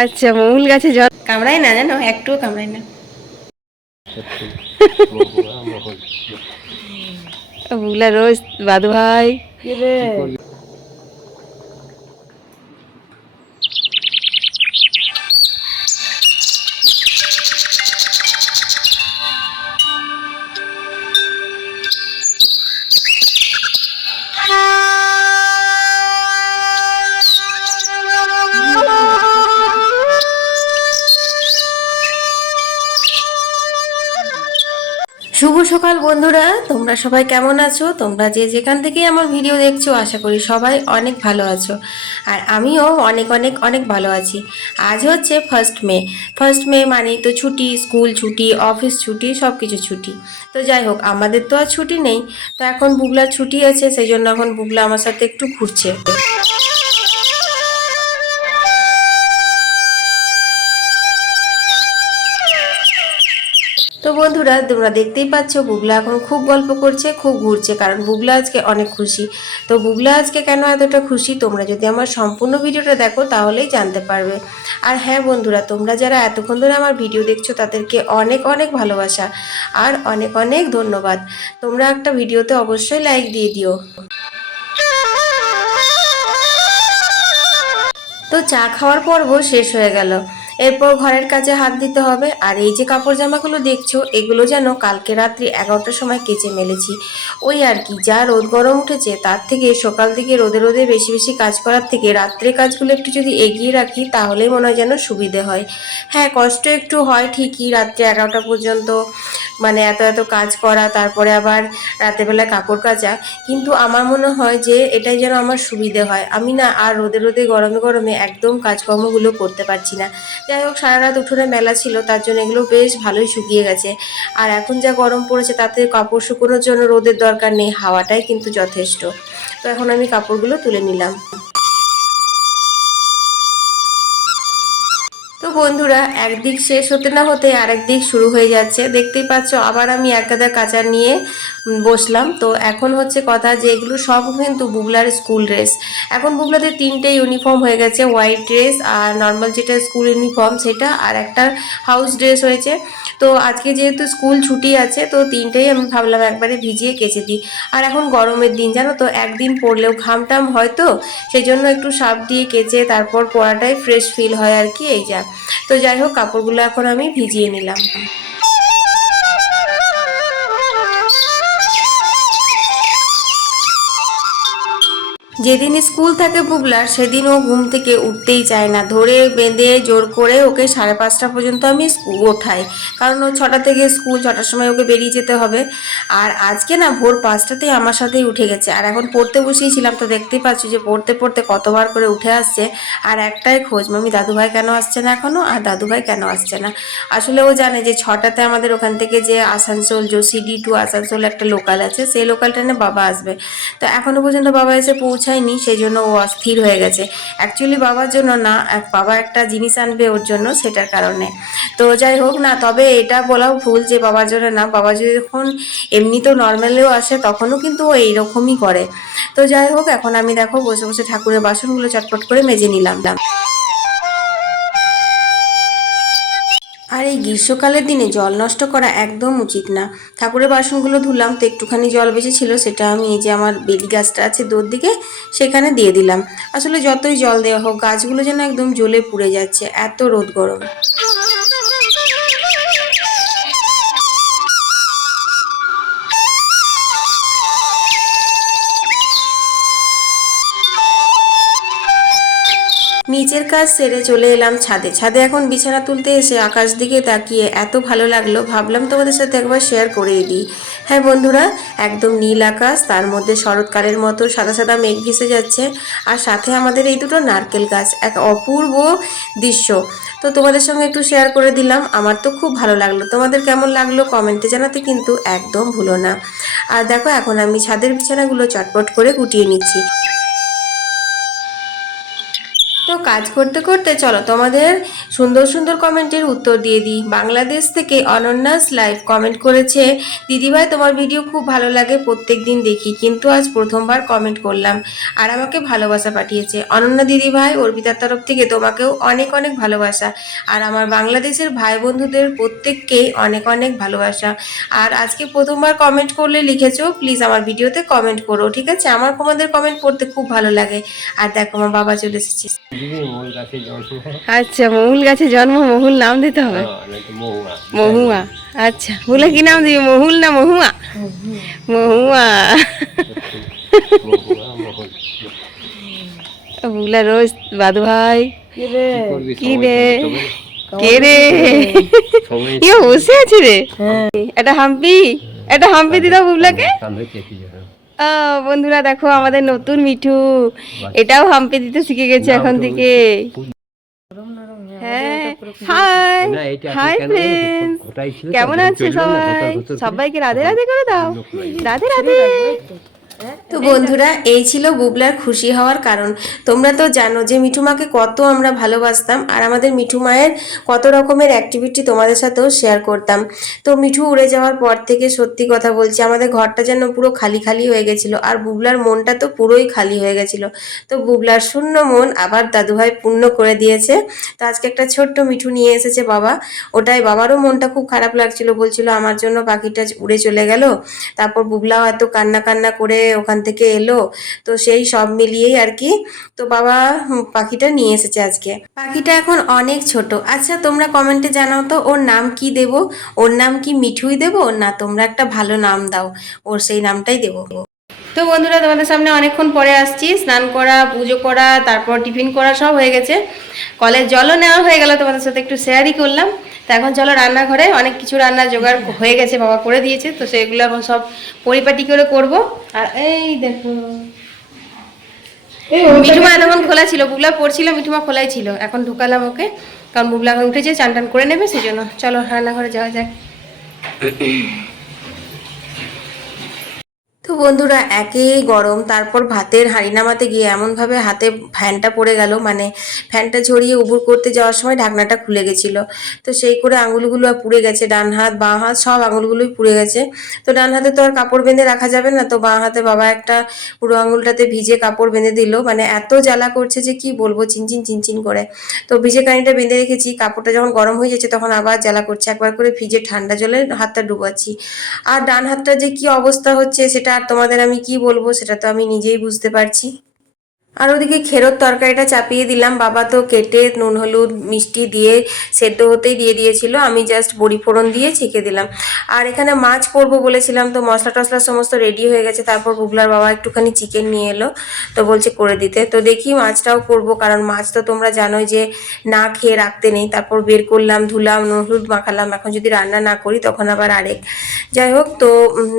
আচ্ছা মৌল গাছে জল কামড়াই না জানো? একটুও কামড়াই না। বুগলা রোজ বাদু ভাই। শুভ সকাল বন্ধুরা। তোমরা সবাই কেমন আছো? তোমরা যে যেখান থেকে আমার ভিডিও দেখছ, আশা করি সবাই অনেক ভালো আছো। আর আমিও অনেক অনেক অনেক ভালো আছি। আজ হচ্ছে ফার্স্ট মে ফার্স্ট মে মানেই তো ছুটি স্কুল ছুটি অফিস ছুটি সব কিছু ছুটি। তো যাই হোক, আমাদের তো আর ছুটি নেই। তো এখন বুগলার ছুটি আছে, সেই জন্য এখন বুগলা আমার সাথে একটু ঘুরছে। বন্ধুরা, তোমরা দেখতেই পাচ্ছ বুগলা এখন খুব গল্প করছে, খুব ঘুরছে, কারণ বুগলা আজকে অনেক খুশি। তো বুগলা আজকে কেন এতটা খুশি, তোমরা যদি আমার সম্পূর্ণ ভিডিওটা দেখো, তাহলেই জানতে পারবে। আর হ্যাঁ বন্ধুরা, তোমরা যারা এতক্ষণ ধরে আমার ভিডিও দেখছ, তাদেরকে অনেক অনেক ভালোবাসা আর অনেক অনেক ধন্যবাদ। তোমরা একটা ভিডিওতে অবশ্যই লাইক দিয়ে দিও। তো চা খাওয়ার পর্ব শেষ হয়ে গেল। এরপর ঘরের কাজে হাত দিতে হবে। আর এই যে কাপড় জামাগুলো দেখছ, এগুলো যেন কালকে রাত্রি এগারোটার সময় কেচে মেলেছি। ওই আর কি, যা রোদ গরম উঠেছে, তার থেকে সকাল থেকে রোদে রোদে বেশি বেশি কাজ করার থেকে রাত্রে কাজগুলো একটু যদি এগিয়ে রাখি, তাহলেই মনে হয় যেন সুবিধে হয়। হ্যাঁ কষ্ট একটু হয় ঠিকই রাত্রে এগারোটা পর্যন্ত মানে এত এত কাজ করা, তারপরে আবার রাতেরবেলা কাপড় কাচা। কিন্তু আমার মনে হয় যে এটাই যেন আমার সুবিধে হয়। আমি না আর রোদে রোদে গরমে গরমে একদম কাজকর্মগুলো করতে পারছি না। যাই হোক, সারা রাত উঠোনে মেলা ছিল, তার জন্য এগুলো বেশ ভালোই শুকিয়ে গেছে। আর এখন যা গরম পড়েছে, তাতে কাপড় শুকোনোর জন্য রোদের দরকার নেই, হাওয়াটাই কিন্তু যথেষ্ট। তো এখন আমি কাপড়গুলো তুলে নিলাম। বন্ধুরা, একদিক শেষ হতে না হতে আরেক দিক শুরু হয়ে যাচ্ছে। দেখতেই পাচ্ছ, আবার আমি এক গাদা কাঁচা নিয়ে বসলাম। তো এখন হচ্ছে কথা যে এগুলো সব কিন্তু বুবলার স্কুল ড্রেস। এখন বুবলাদের তিনটে ইউনিফর্ম হয়ে গেছে, হোয়াইট ড্রেস আর নর্মাল যেটা স্কুল ইউনিফর্ম সেটা আর একটা হাউস ড্রেস হয়েছে। তো আজকে যেহেতু স্কুল ছুটি আছে, তো তিনটেই আমি ভাবলাম একবারে ভিজিয়ে কেচে দিই। আর এখন গরমের দিন, জানো তো, একদিন পরলেও ঘাম টাম হয় তো, সেই জন্য একটু সাপ দিয়ে কেচে তারপর পরাটাই ফ্রেশ ফিল হয় আর কি, এই যা। তো যাই হোক কাপড়গুলো এখন আমি ভিজিয়ে নিলাম। যেদিন স্কুল থাকে বুবলার সেদিন ও ঘুম থেকে উঠতেই চায় না। ধরে বেঁধে জোর করে ওকে সাড়ে পাঁচটা পর্যন্ত আমি ওঠাই। কারণ ও ছটা থেকে স্কুল, ছটার সময় ওকে বেরিয়ে যেতে হবে। আর আজকে না ভোর পাঁচটাতেই আমার সাথেই উঠে গেছে। আর এখন পড়তে বসিয়েছিলাম তো দেখতেই পাচ্ছি যে পড়তে পড়তে কতবার করে উঠে আসছে। আর একটাই খোঁজ মামি দাদুভাই কেন আসছে না এখনও আর দাদুভাই কেন আসছে না? আসলে ও জানে যে ছটাতে আমাদের ওখান থেকে যে আসানসোল যোশিডি টু আসানসোল একটা লোকাল আছে। সেই লোকাল ট্রেনে বাবা আসবে। তো এখনও পর্যন্ত বাবা এসে পৌঁছায়নি সেই জন্য ও অস্থির হয়ে গেছে। অ্যাকচুয়ালি বাবার জন্য না বাবা একটা জিনিস আনবে ওর জন্য, সেটার কারণে। তো যাই হোক না, তবে এটা বলাও ভুল যে বাবার জন্য না, বাবা যদি যখন এমনি তো নর্মালেও আসে, তখনও কিন্তু ও এইরকমই করে। তো যাই হোক, এখন আমি দেখো, বসে বসে ঠাকুরের বাসনগুলো চটপট করে মেজে নিলাম। আর এই গ্রীষ্মকালের দিনে জল নষ্ট করা একদম উচিত না। ঠাকুরের বাসনগুলো ধুলাম তো একটুখানি জল বেশি বেঁচেছিল সেটা আমি এই যে আমার বেলি গাছটা আছে দোর দিকে, সেখানে দিয়ে দিলাম। আসলে যতই জল দেওয়া হোক, গাছগুলো যেন একদম জ্বলে পুড়ে যাচ্ছে, এত রোদ গরম। কাজ সেরে চলে এলাম ছাদে। ছাদে এখন বিছানা তুলতে এসে আকাশ দিকে তাকিয়ে এত ভালো লাগল, ভাবলাম তোমাদের সাথে একবার শেয়ার করেই দিই। হ্যাঁ বন্ধুরা, একদম নীল আকাশ, তার মধ্যে শরৎকালের মতো সাদা সাদা মেঘ ভেসে যাচ্ছে আর সাথে আমাদের এই দুটো নারকেল গাছ, এক অপূর্ব দৃশ্য। তো তোমাদের সঙ্গে একটু শেয়ার করে দিলাম, আমার তো খুব ভালো লাগল। তোমাদের কেমন লাগল কমেন্টে জানাতে কিন্তু একদম ভুলো না। আর দেখো, এখন আমি ছাদের বিছানাগুলো চটপট করে গুটিয়ে নিচ্ছি। তো কাজ করতে করতে চলো তোমাদের সুন্দর সুন্দর কমেন্টের উত্তর দিয়ে দিই। বাংলাদেশ থেকে অনন্যাস লাইভ কমেন্ট করেছে, দিদিভাই, তোমার ভিডিও খুব ভালো লাগে প্রত্যেক দিন দেখি, কিন্তু আজ প্রথমবার কমেন্ট করলাম আর আমাকে ভালোবাসা পাঠিয়েছে। অনন্যা দিদিভাই, অর্পিতার তরফ থেকে তোমাকেও অনেক অনেক ভালোবাসা আর আমার বাংলাদেশের ভাই বন্ধুদের প্রত্যেককেই অনেক অনেক ভালোবাসা। আর আজকে প্রথমবার কমেন্ট করলে লিখেছো, প্লিজ আমার ভিডিওতে কমেন্ট করো, ঠিক আছে? আমার তোমাদের কমেন্ট পড়তে খুব ভালো লাগে। আর দেখো, আমার বাবা চলে এসেছে। আচ্ছা মহুল গাছে জন্ম মহুল নাম দিতে হবে। হ্যাঁ, মহুয়া। মহুয়া আচ্ছা। বলে কি নাম দিবি মহুল না মহুয়া? মহুয়া। বুলা রোজ বাদু ভাই। কি রে? কে রে? ইয়ে বসে আছে রে। এটা হাম্পি? এটা হাম্পি দিদা বুবলাকে বন্ধুরা দেখো আমাদের নতুন মিঠু। এটাও হাম্পে দিতে শিখে গেছে এখন থেকে। হ্যাঁ হাই এটা হাই ফ্রেন্ডস কেমন আছে সবাই? সবাইকে রাধে রাধে করে দাও। রাধে রাধে। তো বন্ধুরা, এই ছিল বুবলার খুশি হওয়ার কারণ। তোমরা তো জানো যে মিঠুমাকে কত আমরা ভালোবাসতাম আর আমাদের মিঠু মায়ের কত রকমের অ্যাক্টিভিটি তোমাদের সাথেও শেয়ার করতাম। তো মিঠু উড়ে যাওয়ার পর থেকে সত্যি কথা বলছি, আমাদের ঘরটা যেন পুরো খালি খালি হয়ে গেছিল আর বুবলার মনটা তো পুরোই খালি হয়ে গেছিল। তো বুবলার শূন্য মন আবার দাদুভাই পূর্ণ করে দিয়েছে। তো আজকে একটা ছোট্ট মিঠু নিয়ে এসেছে বাবা। ওটাই বাবারও মনটা খুব খারাপ লাগছিল, বলছিল আমার জন্য পাখিটা উড়ে চলে গেল। তারপর বুবলাও এত কান্না কান্না করে ওখান থেকে এলো। তো সেই সব মিলিয়েই আর কি। তো বাবা পাখিটা নিয়ে এসেছে আজকে। পাখিটা এখন অনেক ছোট। আচ্ছা তোমরা কমেন্টে জানাও তো, ওর নাম কি দেব? ওর নাম কি মিঠুই দেব? না, তোমরা একটা ভালো নাম দাও। ওর সেই নামটাই দেবো। তো বন্ধুরা, তোমাদের সামনে অনেকক্ষণ পরে আসছি। স্নান করা, পুজো করা, তারপর টিফিন করা সব হয়ে গেছে। কলের জলও নেওয়া হয়ে গেল, তোমাদের সাথে একটু শেয়ারই করলাম। তো এখন চলো রান্নাঘরে অনেক কিছু রান্না জোগাড় হয়ে গেছে বাবা করে দিয়েছে তো সেগুলো এখন সব পরিপাটি করে করব। আর এই দেখো। মিঠুমা এতক্ষণ খোলা ছিল বুগলা পড়ছিল মিঠুমা খোলাই ছিল। এখন ঢুকালাম ওকে কারণ বুবলা এখন উঠেছে চান টান করে নেবে সেই জন্য চলো রান্নাঘরে যাওয়া যাক। তো বন্ধুরা, একেই গরম। তারপর ভাতের হাঁড়ি নামাতে গিয়ে এমনভাবে হাতে ফ্যানটা পড়ে গেল মানে ফ্যানটা ঝরিয়ে উবুর করতে যাওয়ার সময় ঢাকনাটা খুলে গেছিল। তো সেই করে আঙুলগুলো পুড়ে গেছে, ডান হাত, বাঁ হাত, সব আঙুলগুলোই পুড়ে গেছে। তো ডান হাতে তো আর কাপড় বেঁধে রাখা যাবে না, তো বাঁ হাতে বাবা একটা পুরো আঙুলটাতে ভিজে কাপড় বেঁধে দিল। মানে এত জ্বালা করছে যে কি বলব, চিনচিন চিনচিন করে। তো ভিজে কানিটা বেঁধে রেখেছি, কাপড়টা যখন গরম হয়ে যাচ্ছে তখন আবার জ্বালা করছে। একবার করে ভিজে ঠান্ডা জলে হাতটা ডুবাচ্ছি। আর ডান হাতটা যে কি অবস্থা হচ্ছে সেটা তোমাদের আমি কি বলব সেটা তো আমি নিজেই বুঝতে পারছি। আর ওদিকে খেরোর তরকারিটা চাপিয়ে দিলাম। বাবা তো কেটে নুন, হলুদ, মিষ্টি দিয়ে সেদ্ধ হতেই দিয়ে দিয়েছিল। আমি জাস্ট বড়ি ফোড়ন দিয়ে ছেঁকে দিলাম। আর এখানে মাছ করব বলেছিলাম তো মশলা টশলা সমস্ত রেডি হয়ে গেছে। তারপর বুবলার বাবা একটুখানি চিকেন নিয়ে এলো তো বলছে করে দিতে। তো দেখি মাছটাও করব কারণ মাছ তো তোমরা জানোই যে না খেয়ে রাখতে নেই। তারপর বের করলাম, ধুলাম, নুন, হলুদ মাখালাম। এখন যদি রান্না না করি তখন আবার আরেক। যাই হোক তো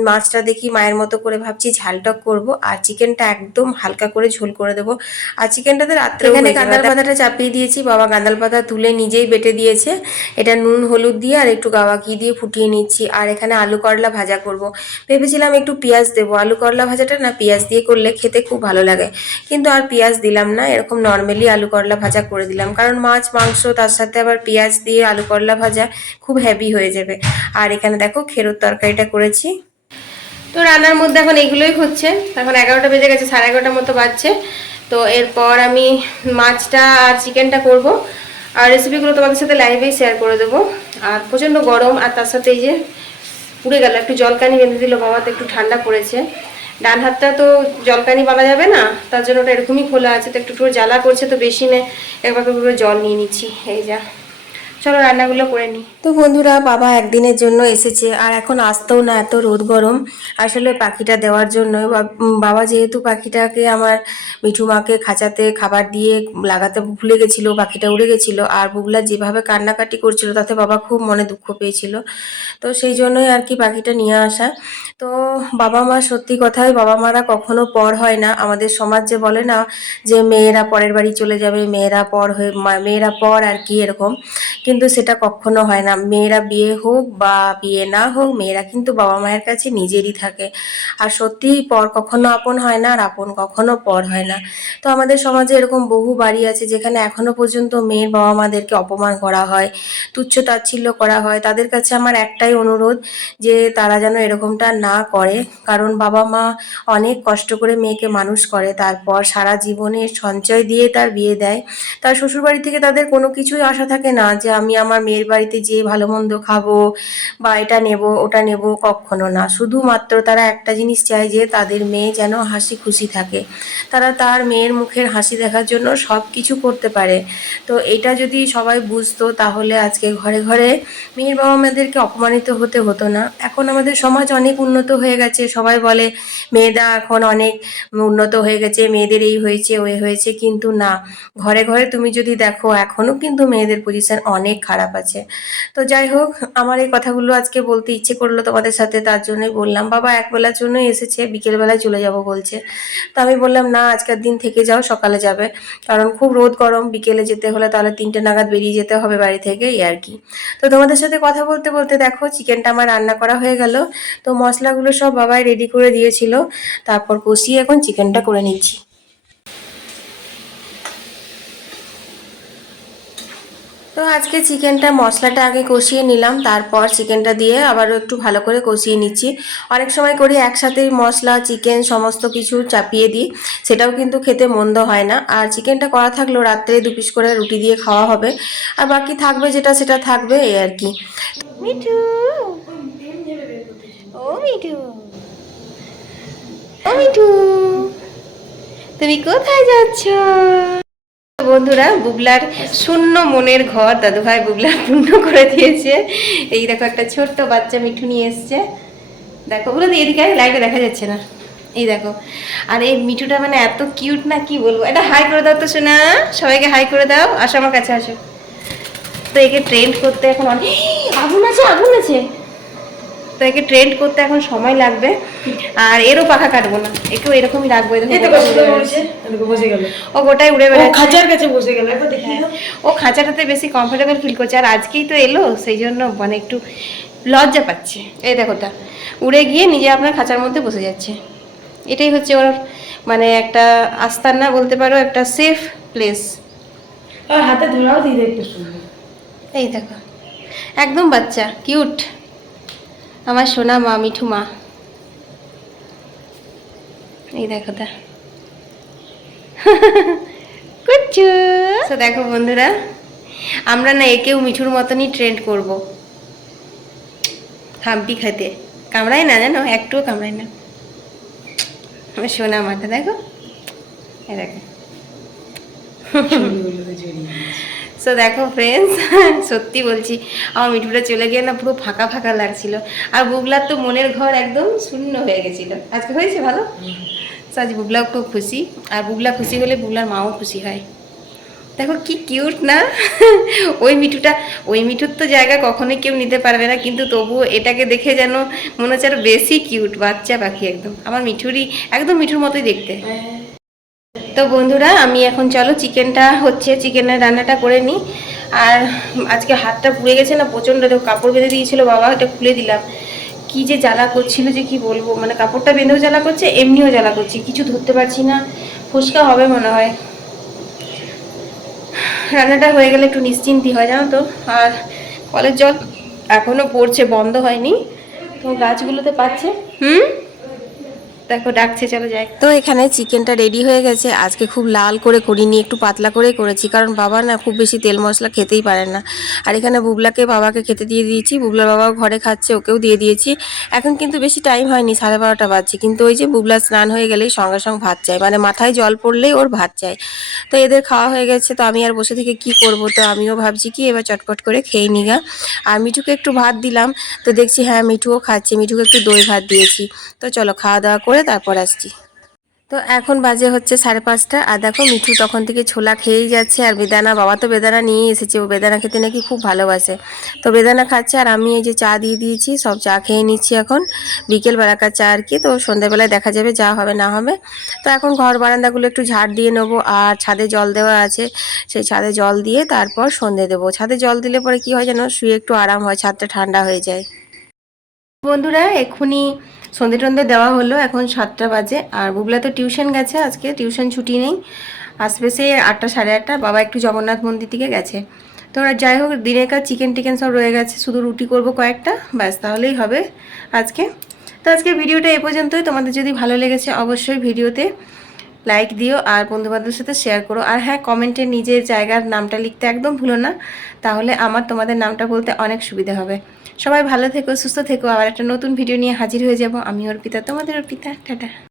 মাছটা দেখি মায়ের মতো করে ভাবছি ঝালটক করব। আর চিকেনটা একদম হালকা করে ঝোল করে দেবো। আর চিকেনটাতে রাত্রে এখানে গাঁদাল পাতাটা চাপিয়ে দিয়েছি। বাবা গাঁদাল পাতা তুলে নিজেই বেটে দিয়েছে। এটা নুন হলুদ দিয়ে আর একটু গাওয়া ঘি দিয়ে ফুটিয়ে নিচ্ছি। আর এখানে আলু করলা ভাজা করব। ভেবেছিলাম একটু পেঁয়াজ দেবো। আলু করলা ভাজাটা না পেঁয়াজ দিয়ে করলে খেতে খুব ভালো লাগে। কিন্তু আর পেঁয়াজ দিলাম না। এরকম নর্মালি আলু করলা ভাজা করে দিলাম। কারণ মাছ মাংস তার সাথে আবার পেঁয়াজ দিয়ে আলু করলা ভাজা খুব হেভি হয়ে যাবে। আর এখানে দেখো খেরোর তরকারিটা করেছি। তো রান্নার মধ্যে এখন এগুলোই হচ্ছে। এখন এগারোটা বেজে গেছে সাড়ে এগারোটার মতো বাজছে। তো এরপর আমি মাছটা আর চিকেনটা করব। আর রেসিপিগুলো তোমাদের সাথে লাইভেই শেয়ার করে দেবো। আর প্রচণ্ড গরম, আর তার সাথে এই যে পুড়ে গেল, একটু জলকানি বেঁধে দিল, বাবাতে একটু ঠান্ডা পড়েছে। ডান হাতটা তো জলকানি বাঁধা যাবে না, তার জন্য ওটা এরকমই খোলা আছে, তো একটু একটু জ্বালা করছে, তো বেশি নেই একবার জল নিয়ে নিচ্ছি, এই যা। চলো রান্নাগুলো করে নিই। তো বন্ধুরা, বাবা একদিনের জন্য এসেছে আর এখন আসতেও না, এত রোদ গরম। আসলে পাখিটা দেওয়ার জন্য বাবা যেহেতু পাখিটাকে আমার মিঠু মাকে খাঁচাতে খাবার দিয়ে লাগাতে ভুলে গেছিল, পাখিটা উড়ে গেছিল, আর বুগলা যেভাবে কান্নাকাটি করছিল, তাতে বাবা খুব মনে দুঃখ পেয়েছিল। তো সেই জন্যই আর কি পাখিটা নিয়ে আসা। তো বাবা মা সত্যি কথাই, বাবা মারা কখনো পর হয় না। আমাদের সমাজ যে বলে না যে, মেয়েরা পরের বাড়ি চলে যাবে, মেয়েরা পর হয়ে মেয়েরা পর আর কি এরকম। কিন্তু সেটা কখনো হয় না। মেয়েরা বিয়ে হোক বা বিয়ে না হোক, মেয়েরা কিন্তু বাবা মায়ের কাছে নিজেরই থাকে। আর সত্যিই পর কখনো আপন হয় না আর আপন কখনো পর হয় না। তো আমাদের সমাজে এরকম বহু বাড়ি আছে যেখানে এখনও পর্যন্ত মেয়ের বাবা মাদেরকে অপমান করা হয়, তুচ্ছ তাচ্ছিল্য করা হয়। তাদের কাছে আমার একটাই অনুরোধ যে তারা যেন এরকমটা না করে। কারণ বাবা মা অনেক কষ্ট করে মেয়েকে মানুষ করে, তারপর সারা জীবনের সঞ্চয় দিয়ে তার বিয়ে দেয়। তার শ্বশুরবাড়ি থেকে তাদের কোনো কিছুই আশা থাকে না যে আমি আমার মেয়ের বাড়িতে যেয়ে ভালো মন্দ খাব বা এটা নেব, ওটা নেব কখনো না। শুধুমাত্র তারা একটা জিনিস চায় যে তাদের মেয়ে যেন হাসি খুশি থাকে। তারা তার মেয়ের মুখের হাসি দেখার জন্য সব কিছু করতে পারে। তো এটা যদি সবাই বুঝতো তাহলে আজকে ঘরে ঘরে মেয়ের বাবা মাদেরকে অপমানিত হতে হতো না। এখন আমাদের সমাজ অনেক উন্নত হয়ে গেছে। সবাই বলে মেয়েরা এখন অনেক উন্নত হয়ে গেছে, মেয়েদের এই হয়েছে, ওই হয়েছে। কিন্তু না। ঘরে ঘরে তুমি যদি দেখো এখনও কিন্তু মেয়েদের পজিশন অনেক খারাপ আছে। তো যাই হোক, আমার এই কথাগুলো আজকে বলতে ইচ্ছে করল তোমাদের সাথে, তার জন্যই বললাম। বাবা একবেলার জন্যই এসেছে বিকেলবেলায় চলে যাব বলছে। তো আমি বললাম, না, আজকের দিন থেকে যাও, সকালে যাবে। কারণ খুব রোদ গরম, বিকেলে যেতে হলে তাহলে তিনটে নাগাদ বেরিয়ে যেতে হবে বাড়ি থেকে এই আর কি। তো তোমাদের সাথে কথা বলতে বলতে দেখো, চিকেনটা আমার রান্না করা হয়ে গেল। তো মশলাগুলো সব বাবাই রেডি করে দিয়েছিল। তারপর কষিয়ে এখন চিকেনটা করে নিচ্ছি। তো আজকে চিকেনটা মশলাটা আগে কষিয়ে নিলাম, তারপর চিকেনটা দিয়ে আবারও একটু ভালো করে কষিয়ে নিচ্ছি। অনেক সময় করি একসাথেই মশলা, চিকেন সমস্ত কিছু চাপিয়ে দিই, সেটাও কিন্তু খেতে মন্দ হয় না। আর চিকেনটা করা থাকলেও রাত্রে দু পিস করে রুটি দিয়ে খাওয়া হবে। আর বাকি থাকবে যেটা সেটা থাকবে, এই আর কি। মিঠু! ও মিঠু! ও মিঠু! তুমি কোথায় যাচ্ছ? বন্ধুরা, বুবলার শূন্য মনের ঘর, দাদুভাই বুবলার পূর্ণ করে দিয়েছে। এই দেখো একটা ছোট্ট বাচ্চা মিঠু নিয়ে এসছে। দেখো বলো তো এদিকে লাইটে দেখা যাচ্ছে না। এই দেখো, আর এই মিঠুটা মানে এত কিউট না কি বলব? এটা হাই করে দাও তো শোনা সবাইকে হাই করে দাও। আসো আমার কাছে, আসো। তো একে ট্রেন্ড করতে এখন অনেক আগুন আছে আগুন আছে। তো একে ট্রেন্ড করতে এখন সময় লাগবে। আর এরও পাখা কাটবো না। একেও এরকমই রাখব ও গোটায় উড়ে বেড়াচ্ছে। খাঁচার কাছে বসে গেল। তো। ও খাঁচাটাতে বেশি কমফোর্টেবল ফিল করছে। আর আজকেই তো এলো সেই জন্য মানে একটু লজ্জা পাচ্ছে। এই দেখো তা উড়ে গিয়ে নিজে আপনার খাঁচার মধ্যে বসে যাচ্ছে। এটাই হচ্ছে ওর মানে একটা আস্তানা বলতে পারো একটা সেফ প্লেস আর হাতে ধরাও দিয়ে দেখতে সুন্দর। এই দেখো। একদম বাচ্চা কিউট আমার সোনা মা মিঠু মা। এই দেখো তা। কুচ্ছু তো দেখো বন্ধুরা আমরা না একেও মিঠুর মতনই ট্রেন্ড করব। হাম্পি খেতে। কামড়ায় না জানো? একটুও কামড়ায় না। আমার সোনা মাটা দেখো। এই দেখো। সো দেখো ফ্রেন্ডস সত্যি বলছি, আমার মিঠুটা চলে গিয়ে না পুরো ফাঁকা ফাঁকা লাগছিল। আর বুবলার তো মনের ঘর একদম শূন্য হয়ে গেছিল। আজকে হয়েছে ভালো? তো আজ বুবলাও খুব খুশি। আর বুবলা খুশি হলে বুবলার মাও খুশি হয়। দেখো কি কিউট না? ওই মিঠুটা, ওই মিঠুর তো জায়গা কখনোই কেউ নিতে পারবে না, কিন্তু তবুও এটাকে দেখে যেন মনে হচ্ছে আরও বেশি কিউট বাচ্চা পাখি একদম। আমার মিঠুরই, একদম মিঠুর মতোই দেখতে। তো বন্ধুরা, আমি এখন চলো চিকেনটা হচ্ছে, চিকেনের রান্নাটা করে নিই। আর আজকে হাতটা পুড়ে গেছে না, প্রচণ্ড দেখো, কাপড় বেঁধে দিয়েছিল বাবা, এটা খুলে দিলাম। কি যে জ্বালা করছিল যে কি বলব মানে কাপড়টা বেঁধেও জ্বালা করছে, এমনিও জ্বালা করছে, কিছু ধরতে পারছি না ফুচকা হবে মনে হয়। রান্নাটা হয়ে গেলে একটু নিশ্চিন্তি হয়, জানো তো। আর কলের জল এখনও পড়ছে, বন্ধ হয়নি। তো গাছগুলোতে পাচ্ছে। হুম? দেখো, ডাকছে, চলো যাই। তো এখানে চিকেনটা রেডি হয়ে গেছে। আজকে খুব লাল করে করিনি, একটু পাতলা করে করেছি, কারণ বাবা না খুব বেশি তেল মশলা খেতেই পারে না। আর এখানে বুবলাকে বাবাকে খেতে দিয়ে দিয়েছি, বুবলার বাবাও ঘরে খাচ্ছে, ওকেও দিয়ে দিয়েছি। এখন কিন্তু বেশি টাইম হয়নি, সাড়ে বারোটা বাজছে, কিন্তু ওই যে বুবলা স্নান হয়ে গেলেই সঙ্গে সঙ্গে ভাত চাই মানে মাথায় জল পড়লেই ওর ভাত চাই তো এদের খাওয়া হয়ে গেছে, তো আমি আর বসে থেকে কি করব, তো আমিও ভাবছি কি, এবার চটপট করে খেয়ে নি নিগা আর মিঠুকে একটু ভাত দিলাম, তো দেখছি হ্যাঁ মিঠুও খাচ্ছে, মিঠুকে একটু দই ভাত দিয়েছি। তো চলো খাওয়া দাওয়া করে তারপর আসছি। তো এখন বাজে হচ্ছে সাড়ে পাঁচটা। আর দেখো মিঠু তখন থেকে ছোলা খেয়েই যাচ্ছে আর বেদানা বাবা তো বেদানা নিয়েই এসেছে ও বেদানা খেতে নাকি খুব ভালোবাসে। তো বেদানা খাচ্ছে আর আমি এই যে চা দিয়ে দিয়েছি সব চা খেয়ে নিচ্ছি এখন। বিকেল বেলাকার চা আর কি তো সন্ধ্যাবেলায় দেখা যাবে যা হবে না হবে। তো এখন ঘর বারান্দাগুলো একটু ঝাড় দিয়ে নেব আর ছাদে জল দেওয়া আছে সেই ছাদে জল দিয়ে তারপর সন্ধে দেবো। ছাদে জল দিলে পরে কি হয় যেন শুয়ে একটু আরাম হয় ছাদটা ঠান্ডা হয়ে যায়। বন্ধুরা এক্ষুনি সন্ধে টন্ধে দেওয়া হলো, এখন সাতটা বাজে। আর বুবলা তো টিউশন গেছে আজকে, টিউশন ছুটি নেই। আসবে সে আটটা, সাড়ে আটটা। বাবা একটু জগন্নাথ মন্দির দিকে গেছে। তো ওরা যাই হোক দিনের কাজ চিকেন টিকেন সব রয়ে গেছে। শুধু রুটি করব কয়েকটা, ব্যাস, তাহলেই হবে আজকে। তো আজকে ভিডিওটা এ পর্যন্তই। তোমাদের যদি ভালো লেগেছে, অবশ্যই ভিডিওতে লাইক দিও আর বন্ধুবান্ধবের সাথে শেয়ার করো। আর হ্যাঁ কমেন্টে নিজের জায়গার নামটা লিখতে একদম ভুলো না। তাহলে আমার তোমাদের নামটা বলতে অনেক সুবিধা হবে। সবাই ভালো থেকো, সুস্থ থেকো। আবার একটা নতুন ভিডিও নিয়ে হাজির হয়ে যাব। আমি অর্পিতা, তোমাদের অর্পিতা। টাটা।